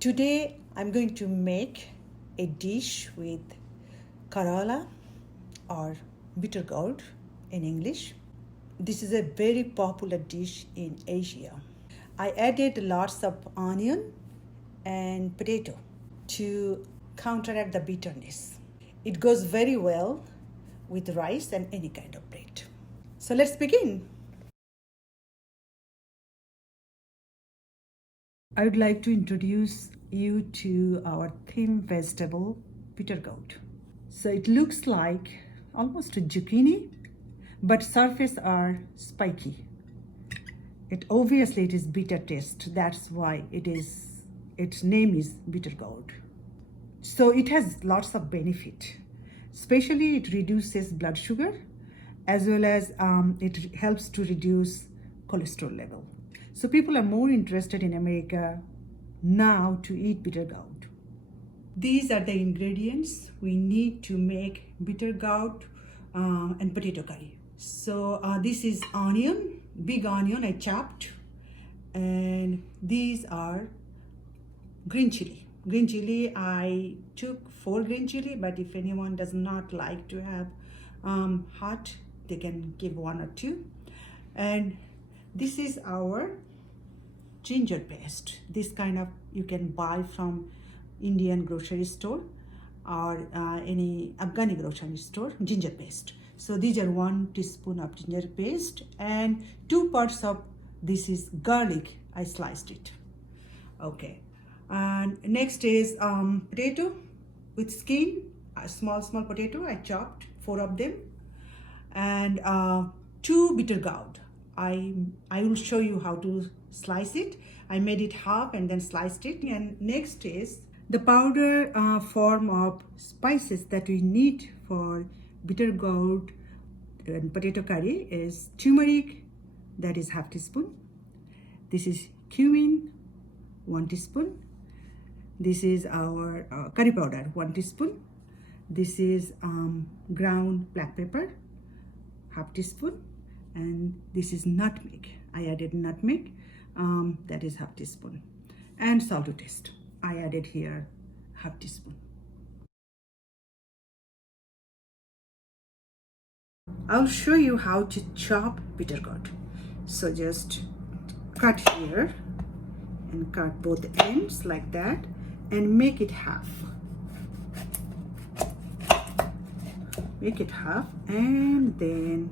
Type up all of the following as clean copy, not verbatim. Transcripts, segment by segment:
Today I'm going to make a dish with Kerala or bitter gourd in English. This is a very popular dish in Asia. I added lots of onion and potato to counteract the bitterness. It goes very well with rice and any kind of bread. So let's begin. I would like to introduce you to our thin vegetable, bitter gourd. So it looks like almost a zucchini, but surface are spiky. Obviously it is bitter taste. That's why its name is bitter gourd. So it has lots of benefit. Especially it reduces blood sugar, as well as it helps to reduce cholesterol level. So people are more interested in America now to eat bitter gourd. These are the ingredients we need to make bitter gourd and potato curry. So this is onion, big onion I chopped, and these are green chili. Green chili, I took 4 green chili, but if anyone does not like to have hot, they can give 1 or 2. And this is our ginger paste. This kind of you can buy from Indian grocery store or any Afghani grocery store, ginger paste. So these are 1 teaspoon of ginger paste and 2 parts of this is garlic. I sliced it. Okay. And next is potato with skin, a small potato. I chopped 4 of them, and 2 bitter gourd. I will show you how to slice it. I made it half and then sliced it. And next is the powder form of spices that we need for bitter gourd and potato curry is turmeric, that is half teaspoon. This is cumin, 1 teaspoon. This is our curry powder, 1 teaspoon. This is ground black pepper, half teaspoon. And this is nutmeg. I added nutmeg, that is half teaspoon. And salt to taste. I added here half teaspoon. I'll show you how to chop bitter gourd. So just cut here and cut both ends like that and make it half. Make it half and then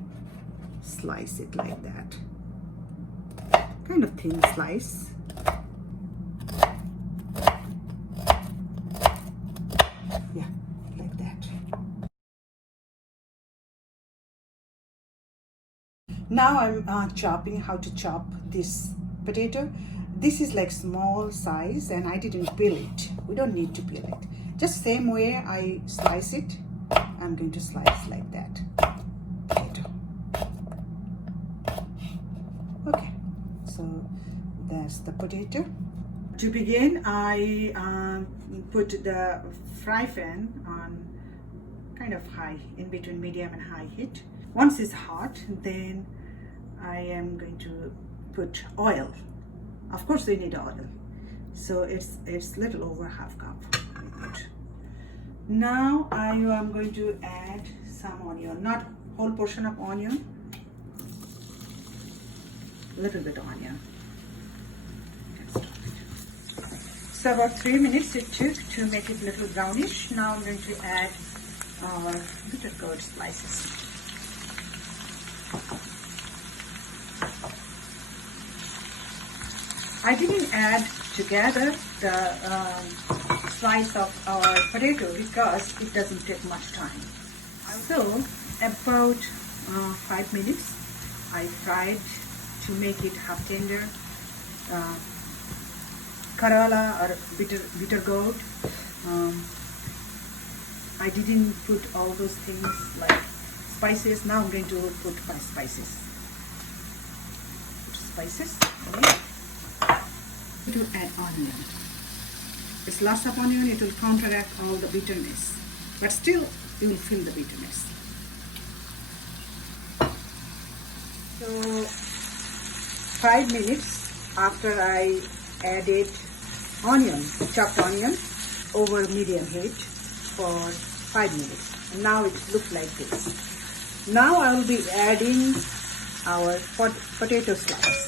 slice it like that. Kind of thin slice. Yeah, like that. Now I'm chopping how to chop this potato. This is like small size and I didn't peel it. We don't need to peel it. Just same way I slice it, I'm going to slice like that. Potato. Okay, so that's the potato. To begin, I put the fry pan on kind of high, in between medium and high heat. Once it's hot, then I am going to put oil. Of course we need oil. So it's little over half cup. Now I am going to add some onion, not whole portion of onion, little bit of onion. So about 3 minutes it took to make it a little brownish. Now I'm going to add our bitter gourd slices. I didn't add together the slice of our potato because it doesn't take much time. So about 5 minutes I fried to make it half tender Kerala or bitter gourd. I didn't put all those things like spices. Now I'm going to put my spices. Okay. To add onion. It's lots of onion, it will counteract all the bitterness, but still you will feel the bitterness. So 5 minutes after I added onion, chopped onion over medium heat for 5 minutes. And now it looks like this. Now I will be adding our potato slice.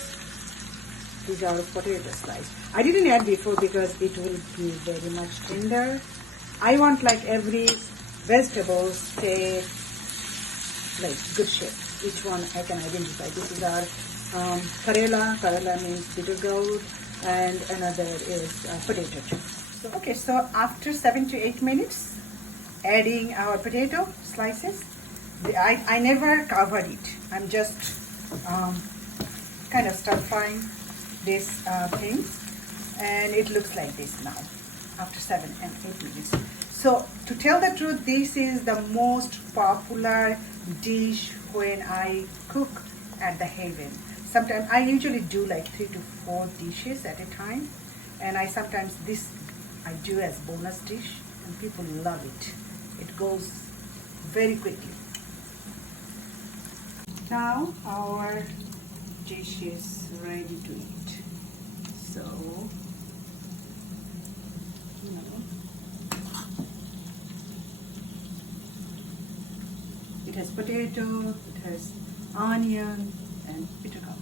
These are potato slice. I didn't add before because it will be very much tender. I want like every vegetable stay like good shape. Each one I can identify. This is our karela. Karela means bitter gourd, and another is potato chip. So after 7 to 8 minutes, adding our potato slices. I never cover it. I'm just kind of stir frying these things, and it looks like this now after 7 and 8 minutes. So to tell the truth, this is the most popular dish when I cook at the Haven. Sometimes I usually do like 3 to 4 dishes at a time, and I do as bonus dish, and people love it. It goes very quickly. Now our dish is ready to eat. So, it has potato, it has onion, and bitter gourd.